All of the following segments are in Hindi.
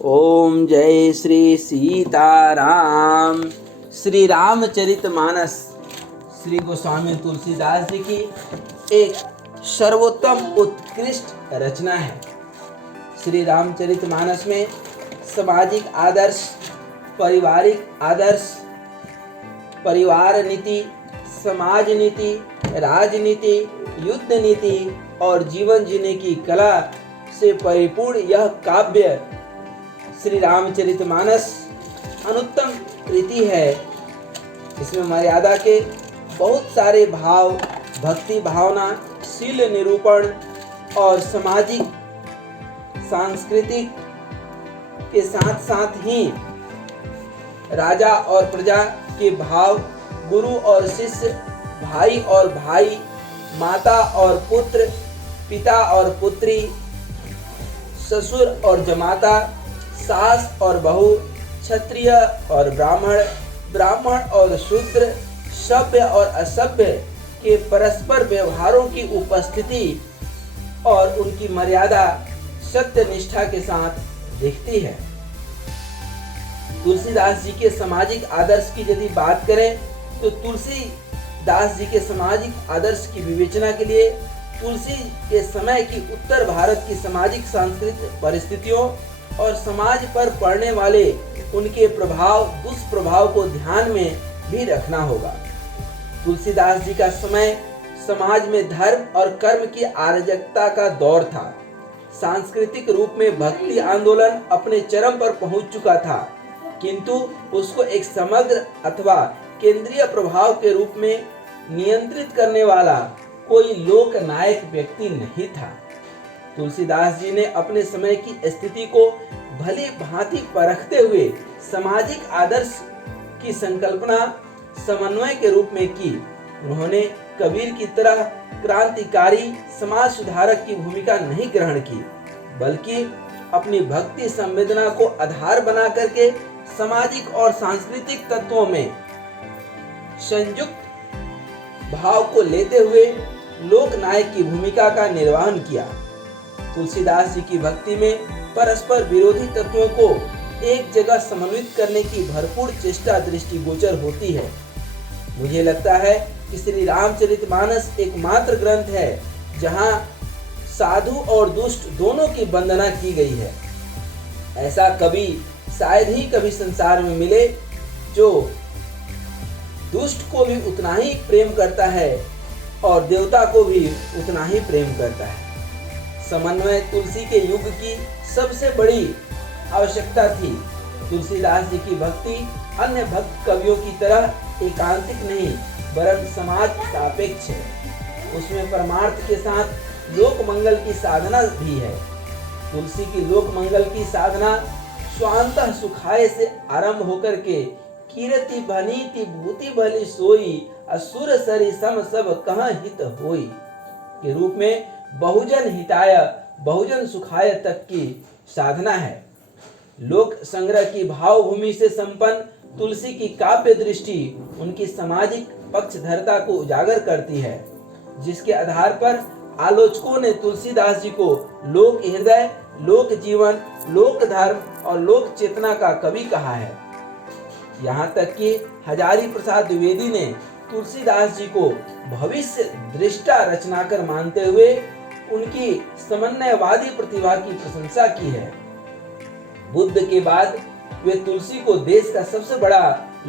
ओम जय श्री सीताराम। श्री रामचरितमानस श्री गोस्वामी तुलसीदास जी की एक सर्वोत्तम उत्कृष्ट रचना है। श्री रामचरितमानस में सामाजिक आदर्श, पारिवारिक आदर्श, परिवार नीति, समाज नीति, राजनीति, युद्ध नीति और जीवन जीने की कला से परिपूर्ण यह काव्य श्री रामचरितमानस अनुत्तम कृति है। इसमें मर्यादा के बहुत सारे भाव, भक्ति भावना, शील निरूपण और सामाजिक सांस्कृतिक के साथ साथ ही राजा और प्रजा के भाव, गुरु और शिष्य, भाई और भाई, माता और पुत्र, पिता और पुत्री, ससुर और जमाता, सास और बहू, क्षत्रिय और ब्राह्मण, ब्राह्मण और शूद्र, सभ्य और असभ्य के परस्पर व्यवहारों की उपस्थिति और उनकी मर्यादा सत्य निष्ठा के साथ दिखती है। तुलसीदास जी के सामाजिक आदर्श की यदि बात करें तो तुलसीदास जी के सामाजिक आदर्श की विवेचना के लिए तुलसी के समय की उत्तर भारत की सामाजिक सांस्कृतिक परिस्थितियों और समाज पर पड़ने वाले उनके प्रभाव, दुष्प्रभाव को ध्यान में भी रखना होगा। तुलसीदास जी का समय समाज में धर्म और कर्म की अराजकता का दौर था। सांस्कृतिक रूप में भक्ति आंदोलन अपने चरम पर पहुंच चुका था, किंतु उसको एक समग्र अथवा केंद्रीय प्रभाव के रूप में नियंत्रित करने वाला कोई लोक नायक व्यक्ति नहीं था। तुलसीदास जी ने अपने समय की स्थिति को भली भांति परखते हुए सामाजिक आदर्श की संकल्पना समन्वय के रूप में की। उन्होंने कबीर की तरह क्रांतिकारी समाज सुधारक की भूमिका नहीं ग्रहण की, बल्कि अपनी भक्ति संवेदना को आधार बना करके सामाजिक और सांस्कृतिक तत्वों में संयुक्त भाव को लेते हुए लोक नायक की भूमिका का निर्वहन किया। तुलसीदास जी की भक्ति में परस्पर विरोधी तत्वों को एक जगह समन्वित करने की भरपूर चेष्टा दृष्टिगोचर होती है। मुझे लगता है कि श्री रामचरितमानस एकमात्र ग्रंथ है जहां साधु और दुष्ट दोनों की वंदना की गई है। ऐसा कवि शायद ही कभी संसार में मिले जो दुष्ट को भी उतना ही प्रेम करता है और देवता को भी उतना ही प्रेम करता है। समन्वय तुलसी के युग की सबसे बड़ी आवश्यकता थी। तुलसीदास जी की भक्ति अन्य भक्त कवियों की तरह एकांतिक नहीं वरन समाज सापेक्ष है। उसमें परमार्थ के साथ लोक मंगल की साधना भी है। तुलसी की लोक मंगल की साधना स्वांतः सुखाय से आरंभ होकर के कीरति भनीति भूति भली सोई असुर सरी सम सब कहाँ हित होई के रूप में बहुजन हिताय बहुजन सुखाय तक की साधना है। लोक संग्रह की भावभूमि से संपन्न तुलसी की काव्य दृष्टि उनकी सामाजिक पक्षधरता को उजागर करती है, जिसके आधार पर आलोचकों ने तुलसीदास जी को लोक हृदय, लोक जीवन, लोक धर्म और लोक चेतना का कवि कहा है। यहाँ तक कि हजारी प्रसाद द्विवेदी ने तुलसीदास जी को भविष्य दृष्टा रचनाकर मानते हुए उनकी समन्वयवादी प्रतिभा की प्रशंसा की है। बुद्ध के बाद वे तुलसी को देश का सबसे बड़ा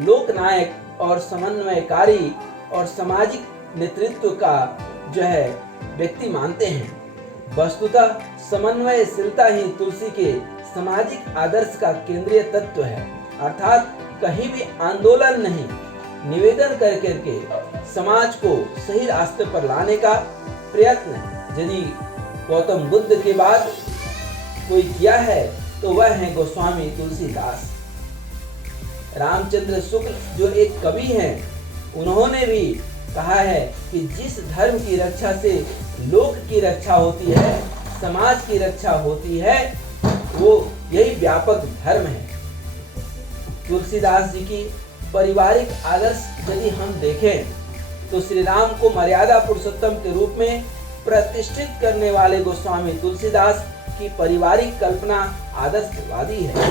लोक नायक और समन्वयकारी और सामाजिक नेतृत्व का व्यक्ति मानते हैं। वस्तुतः समन्वयशीलता ही तुलसी के सामाजिक आदर्श का केंद्रीय तत्व है, अर्थात कहीं भी आंदोलन नहीं, निवेदन करके समाज को सही रास्ते पर लाने का प्रयत्न यदि गौतम बुद्ध के बाद कोई किया है तो वह है गोस्वामी तुलसीदास। रामचंद्र शुक्ल जो एक कवि हैं, उन्होंने भी कहा है कि जिस धर्म की रक्षा से लोक की रक्षा होती है, समाज की रक्षा होती है, वो यही व्यापक धर्म है। तुलसीदास जी की पारिवारिक आदर्श यदि हम देखें तो श्री राम को मर्यादा पुरुषोत्तम के रूप में प्रतिष्ठित करने वाले गोस्वामी तुलसीदास की पारिवारिक कल्पना आदर्शवादी है।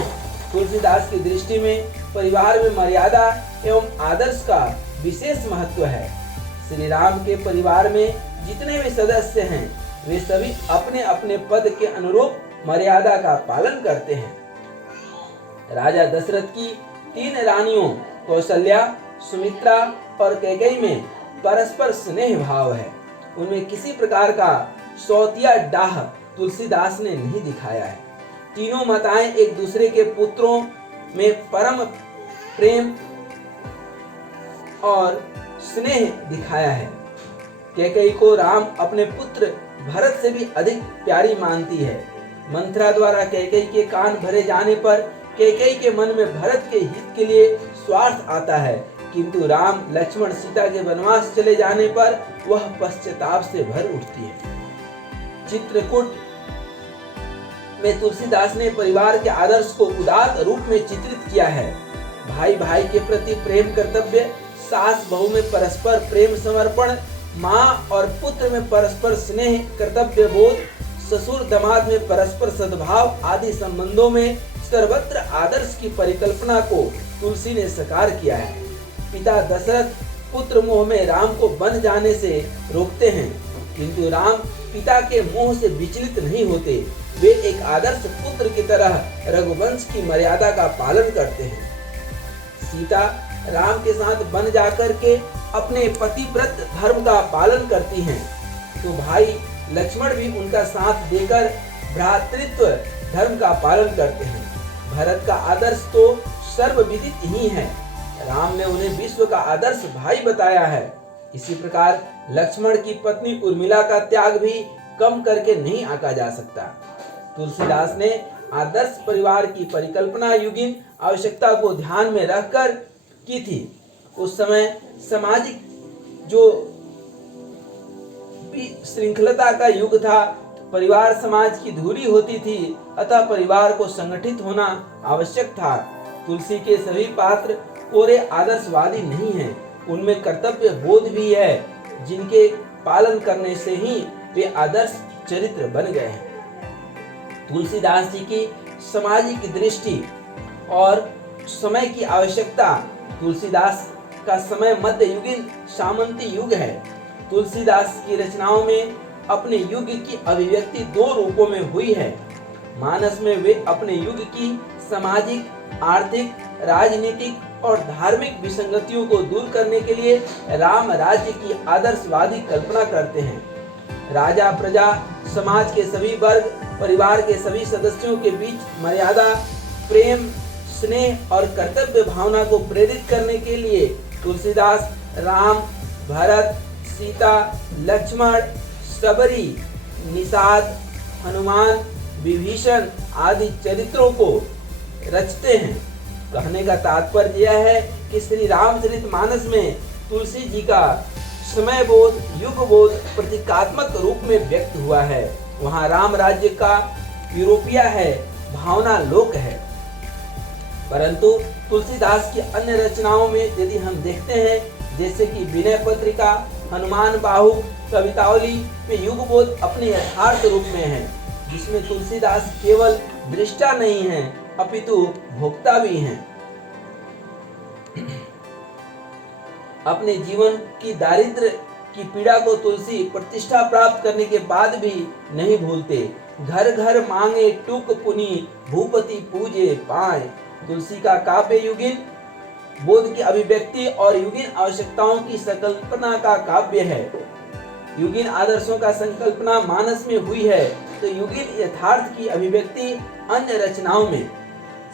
तुलसीदास की दृष्टि में परिवार में मर्यादा एवं आदर्श का विशेष महत्व है। श्री राम के परिवार में जितने भी सदस्य हैं वे सभी अपने अपने पद के अनुरूप मर्यादा का पालन करते हैं। राजा दशरथ की 3 रानियों कौशल्या, सुमित्रा और कैकेयी में परस्पर स्नेह भाव है। उनमें किसी प्रकार का सौतिया डाह तुलसीदास ने नहीं दिखाया है। तीनों माताएं एक दूसरे के पुत्रों में परम प्रेम और स्नेह दिखाया है। कैकेयी को राम अपने पुत्र भरत से भी अधिक प्यारी मानती है। मंथरा द्वारा कैकेयी के कान भरे जाने पर कैकेयी के मन में भरत के हित के लिए स्वार्थ आता है, किंतु राम लक्ष्मण सीता के वनवास चले जाने पर वह पश्चाताप से भर उठती है। चित्रकूट में तुलसीदास ने परिवार के आदर्श को उदात्त रूप में चित्रित किया है। भाई भाई के प्रति प्रेम कर्तव्य, सास बहू में परस्पर प्रेम समर्पण, माँ और पुत्र में परस्पर स्नेह कर्तव्य बोध, ससुर दामाद में परस्पर सद्भाव आदि संबंधों में सर्वत्र आदर्श की परिकल्पना को तुलसी ने साकार किया है। पिता दशरथ पुत्र मोह में राम को बन जाने से रोकते हैं, किंतु राम पिता के मोह से विचलित नहीं होते। वे एक आदर्श पुत्र की तरह रघुवंश की मर्यादा का पालन करते हैं। सीता राम के साथ बन जाकर के अपने पतिव्रत धर्म का पालन करती हैं, तो भाई लक्ष्मण भी उनका साथ देकर भ्रातृत्व धर्म का पालन करते हैं। भरत का आदर्श तो सर्वविदित ही है। राम ने उन्हें विश्व का आदर्श भाई बताया है। इसी प्रकार लक्ष्मण की पत्नी उर्मिला का त्याग भी कम करके नहीं आंका जा सकता। तुलसीदास ने आदर्श परिवार की परिकल्पना युगीन आवश्यकता को ध्यान में रखकर की थी। उस समय सामाजिक जो श्रृंखलता का युग था, परिवार समाज की धुरी होती थी, अतः परिवार को संगठित होना आवश्यक था। तुलसी के सभी पात्र कोरे आदर्शवादी नहीं हैं, उनमें कर्तव्य बोध भी है, जिनके पालन करने से ही वे आदर्श चरित्र बन गए हैं। तुलसीदास जी की सामाजिक दृष्टि और समय की आवश्यकता। तुलसीदास का समय मध्ययुगीन सामंती युग है। तुलसीदास की रचनाओं में अपने युग की अभिव्यक्ति 2 रूपों में हुई है। मानस में वे अपने युग की सामाजिक, आर्थिक, राजनीतिक और धार्मिक विसंगतियों को दूर करने के लिए राम राज्य की आदर्शवादी कल्पना करते हैं। राजा, प्रजा, समाज के सभी वर्ग, परिवार के सभी सदस्यों के बीच मर्यादा, प्रेम, स्नेह और कर्तव्य भावना को प्रेरित करने के लिए तुलसीदास राम, भरत, सीता, लक्ष्मण, सबरी, निषाद, हनुमान, विभीषण आदि चरित्रों को रचते हैं। कहने का तात्पर्य यह है कि श्री रामचरितमानस में तुलसी जी का समय बोध, युग बोध प्रतीकात्मक रूप में व्यक्त हुआ है। वहाँ राम राज्य का यूरोपिया है, भावना लोक है। परंतु तुलसीदास की अन्य रचनाओं में यदि हम देखते हैं, जैसे कि विनय पत्रिका, हनुमान बाहु, कवितावली में युग बोध अपने यथार्थ रूप में है, जिसमें तुलसीदास केवल दृष्टा नहीं है अपितु भोक्ता भी हैं। अपने जीवन की दारिद्र्य की पीड़ा को तुलसी प्रतिष्ठा प्राप्त करने के बाद भी नहीं भूलते। घर घर मांगे टूक पुनी, भूपति पूजे पाए। तुलसी का काव्य युगीन बोध की अभिव्यक्ति और युगीन आवश्यकताओं की संकल्पना का काव्य है। युगीन आदर्शों का संकल्पना मानस में हुई है, तो युगीन यथार्थ की अभिव्यक्ति अन्य रचनाओं में।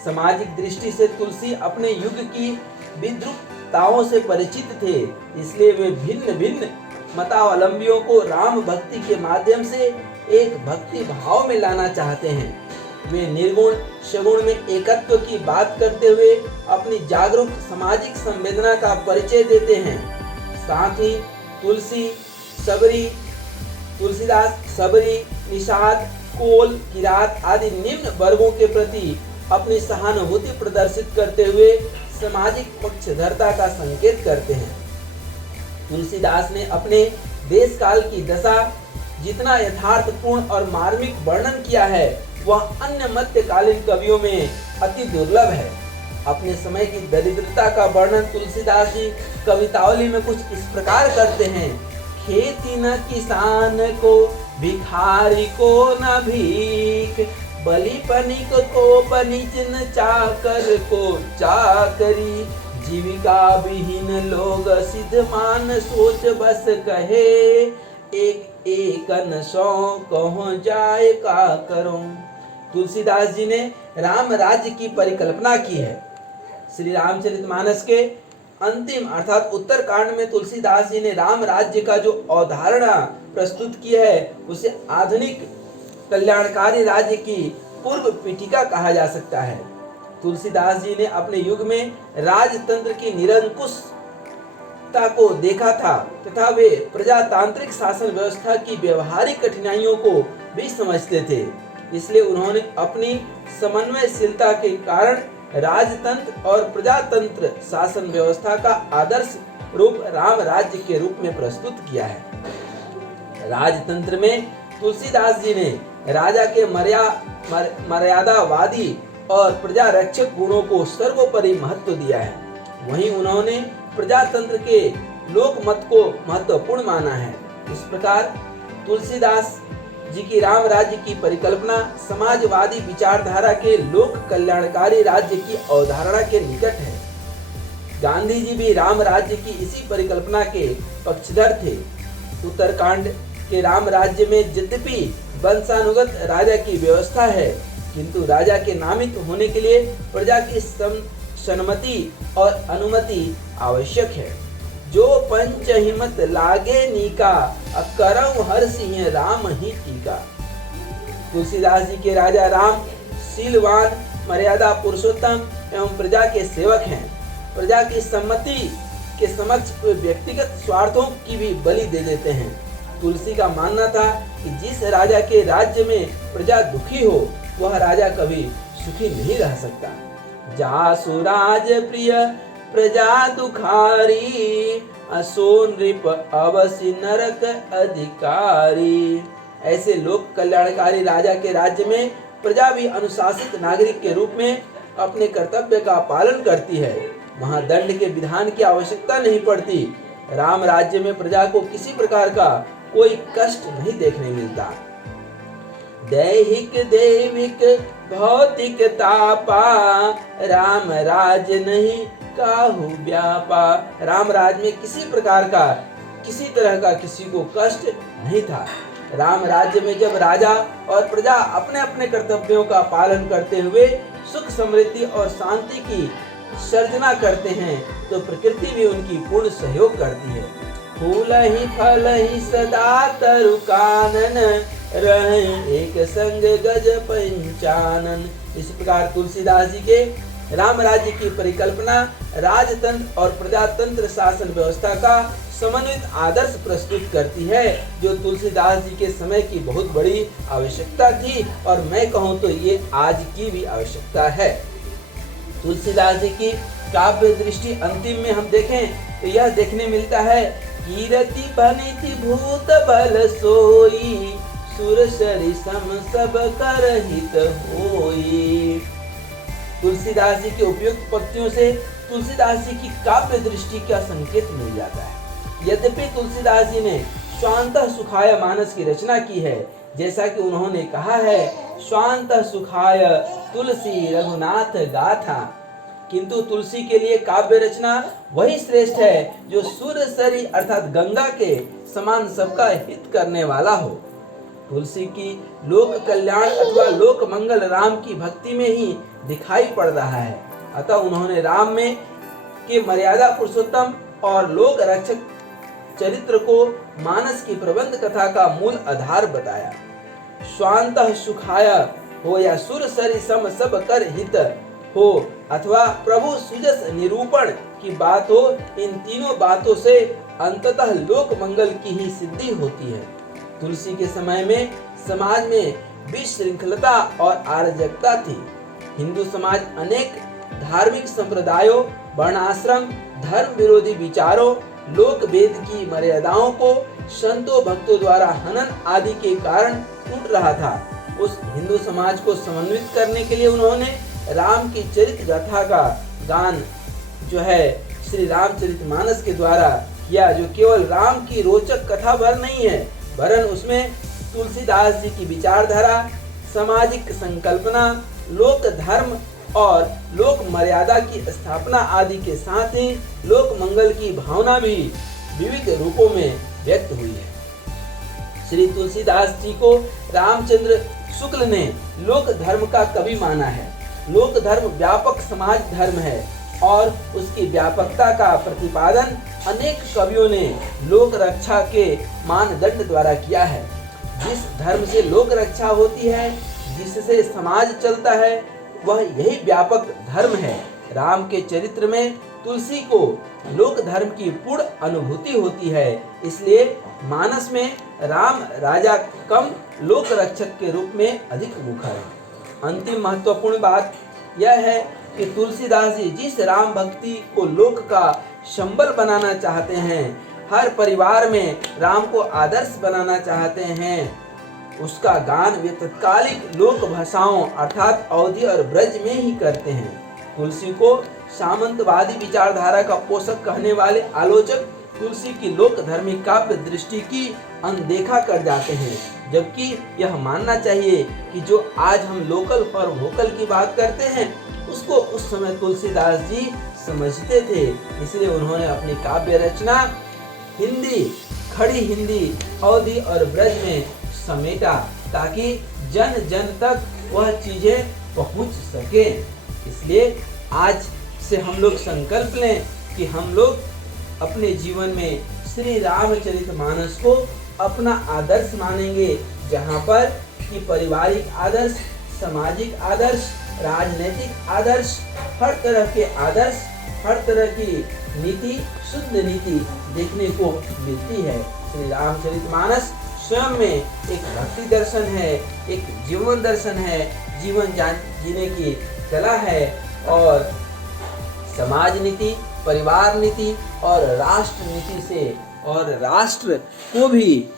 सामाजिक दृष्टि से तुलसी अपने युग की विद्रुपताओं से परिचित थे, इसलिए वे भिन्न भिन्न मतावलंबियों को राम भक्ति के माध्यम से एक भक्ति भाव में लाना चाहते हैं। वे निर्गुण सगुण में एकत्व की बात करते हुए अपनी जागरूक सामाजिक संवेदना का परिचय देते हैं। साथ ही तुलसीदास सबरी, निषाद, कोल, किरात आदि निम्न वर्गों के प्रति अपनी सहानुभूति प्रदर्शित करते हुए सामाजिक पक्षधरता का संकेत करते हैं। तुलसीदास ने अपने देश काल की दशा जितना यथार्थपूर्ण और मार्मिक वर्णन किया है, वह अन्य मध्यकालीन कवियों में अति दुर्लभ है। अपने समय की दरिद्रता का वर्णन तुलसीदास जी कवितावली में कुछ इस प्रकार करते हैं। खेती न किसान को, भिखारी को न भीख, बलि पनिक को पनिच न चाकर को चाकरी, जीविका विहीन लोग सिद्ध मान सोच बस कहे, एक एक न सौ कहो जाए का करो। तुलसीदास जी ने राम राज्य की परिकल्पना की है। श्री रामचरितमानस के अंतिम अर्थात उत्तर कांड में तुलसीदास जी ने राम राज्य का जो अवधारणा प्रस्तुत की है उसे आधुनिक कल्याणकारी राज्य की पूर्व पीठिका कहा जा सकता है। तुलसीदास जी ने अपने युग में राजतंत्र की निरंकुशता को देखा था तथा वे प्रजातांत्रिक शासन व्यवस्था की व्यवहारिक कठिनाइयों को भी समझते थे। इसलिए उन्होंने अपनी समन्वयशीलता के कारण राजतंत्र और प्रजातंत्र शासन व्यवस्था का आदर्श रूप राम राज्य के रूप में प्रस्तुत किया है। राजतंत्र में तुलसीदास जी ने राजा के मर्यादावादी और प्रजा रक्षक गुणों को सर्वोपरि महत्व दिया है। वहीं उन्होंने प्रजातंत्र के लोक मत को महत्वपूर्ण माना है। इस प्रकार तुलसीदास जी की राम राज्य की परिकल्पना समाजवादी विचारधारा के लोक कल्याणकारी राज्य की अवधारणा के निकट है। गांधी जी भी राम राज्य की इसी परिकल्पना के पक्षधर थे। उत्तरकांड के राम राज्य में यद्यपि वंशानुगत राजा की व्यवस्था है, किंतु राजा के नामित होने के लिए प्रजा की सम्मति और अनुमति आवश्यक है। जो पंच हिमत लागे नीका, करम हर सिंह राम ही टीका। तुलसीदास जी के राजा राम शीलवान, मर्यादा पुरुषोत्तम एवं प्रजा के सेवक हैं। प्रजा की सम्मति के समक्ष व्यक्तिगत स्वार्थों की भी बलि दे देते हैं। तुलसी का मानना था कि जिस राजा के राज्य में प्रजा दुखी हो वह राजा कभी सुखी नहीं रह सकता। जासु राज प्रिय प्रजा दुखारी, असो नृप अवसि नरक अधिकारी। ऐसे लोक कल्याणकारी राजा के राज्य में प्रजा भी अनुशासित नागरिक के रूप में अपने कर्तव्य का पालन करती है। वहाँ दंड के विधान की आवश्यकता नहीं पड़ती। राम राज्य में प्रजा को किसी प्रकार का कोई कष्ट नहीं देखने मिलता। दैहिक देविक भौतिक तापा, राम राज नहीं काहू व्यापा। राम राज में किसी प्रकार का किसी तरह का किसी को कष्ट नहीं था। राम राज्य में जब राजा और प्रजा अपने अपने कर्तव्यों का पालन करते हुए सुख समृद्धि और शांति की सर्जना करते हैं तो प्रकृति भी उनकी पूर्ण सहयोग करती है। फूल ही फल ही सदा तरु कानन, रहे एक संग गज पंचानन। इस प्रकार तुलसीदास जी के राम राज्य की परिकल्पना राजतंत्र और प्रजातंत्र शासन व्यवस्था का समन्वित आदर्श प्रस्तुत करती है, जो तुलसीदास जी के समय की बहुत बड़ी आवश्यकता थी और मैं कहूँ तो ये आज की भी आवश्यकता है। तुलसीदास जी की काव्य दृष्टि अंतिम में हम देखें तो यह देखने मिलता है, कीरति बनिति भूत बल सोई, सुर सरि सम सब कर हित होई। तुलसीदास जी के उपयुक्त पंक्तियों से तुलसीदास जी की काव्य दृष्टि का संकेत मिल जाता है। यद्यपि तुलसीदास जी ने स्वांतः सुखाय मानस की रचना की है, जैसा कि उन्होंने कहा है, स्वांतः सुखाय तुलसी रघुनाथ गाथा, किंतु तुलसी के लिए काव्य रचना वही श्रेष्ठ है जो सुर सरी अर्थात गंगा के समान सबका हित करने वाला हो। तुलसी की लोक कल्याण अथवा लोक मंगल राम की भक्ति में ही दिखाई पड़ रहा है। अतः उन्होंने राम में के मर्यादा पुरुषोत्तम और लोक रक्षक चरित्र को मानस की प्रबंध कथा का मूल आधार बताया। स्वांतः सुखाय हो या सुर सरि सम सब कर हित हो अथवा प्रभु सुजस निरूपण की बात हो, इन तीनों बातों से अंततः लोक मंगल की ही सिद्धि होती है। तुलसी के समय में समाज में विशृंखलता और अराजकता थी। हिंदू समाज अनेक धार्मिक संप्रदायों, वर्णाश्रम, धर्म विरोधी विचारों, लोक वेद की मर्यादाओं को संतों भक्तों द्वारा हनन आदि के कारण टूट रहा था। उस हिंदू समाज को समन्वित करने के लिए उन्होंने राम की चरित्र गाथा का गान जो है श्री रामचरितमानस के द्वारा किया, जो केवल राम की रोचक कथा भर नहीं है, वरन उसमें तुलसीदास जी की विचारधारा, सामाजिक संकल्पना, लोक धर्म और लोक मर्यादा की स्थापना आदि के साथ ही लोक मंगल की भावना भी विविध रूपों में व्यक्त हुई है। श्री तुलसीदास जी को रामचंद्र शुक्ल ने लोक धर्म का कवि माना है। लोक धर्म व्यापक समाज धर्म है और उसकी व्यापकता का प्रतिपादन अनेक कवियों ने लोक रक्षा के मानदंड द्वारा किया है। जिस धर्म से लोक रक्षा होती है, जिससे समाज चलता है, वह यही व्यापक धर्म है। राम के चरित्र में तुलसी को लोक धर्म की पूर्ण अनुभूति होती है, इसलिए मानस में राम राजा कम लोक रक्षक के रूप में अधिक मुखर है। अंतिम महत्वपूर्ण बात यह है कि तुलसीदास जी जिस राम भक्ति को लोक का संबल बनाना चाहते हैं, हर परिवार में राम को आदर्श बनाना चाहते हैं, उसका गान वे तत्कालिक लोक भाषाओं अर्थात अवधि और ब्रज में ही करते हैं। तुलसी को सामंतवादी विचारधारा का पोषक कहने वाले आलोचक तुलसी की लोक धर्मी काव्य दृष्टि की अनदेखा कर जाते हैं, जबकि यह मानना चाहिए कि जो आज हम लोकल फॉर वोकल की बात करते हैं, उसको उस समय तुलसीदास जी समझते थे। इसलिए उन्होंने अपनी काव्य रचना हिंदी, खड़ी हिंदी, अवधि और ब्रज में समेटा, ताकि जन जन तक वह चीजें पहुंच सके। इसलिए आज से हम लोग संकल्प लें कि हम लोग अपने जीवन में श्री रामचरितमानस को अपना आदर्श मानेंगे, जहां पर कि पारिवारिक आदर्श, सामाजिक आदर्श, राजनीतिक आदर्श, हर तरह के आदर्श, हर तरह की नीति, शुद्ध नीति देखने को मिलती है। श्री रामचरितमानस स्वयं में एक भक्ति दर्शन है, एक जीवन दर्शन है, जीवन जीने की कला है और समाज नीति, परिवार नीति और राष्ट्र नीति से और राष्ट्र को भी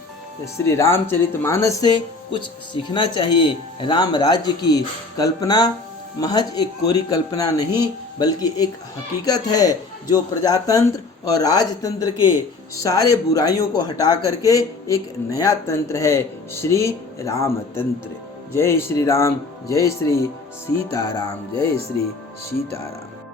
श्री रामचरितमानस से कुछ सीखना चाहिए। राम राज्य की कल्पना महज एक कोरी कल्पना नहीं, बल्कि एक हकीकत है जो प्रजातंत्र और राजतंत्र के सारे बुराइयों को हटा करके एक नया तंत्र है, श्री रामतंत्र। जय श्री राम, जय श्री सीताराम, जय श्री सीताराम।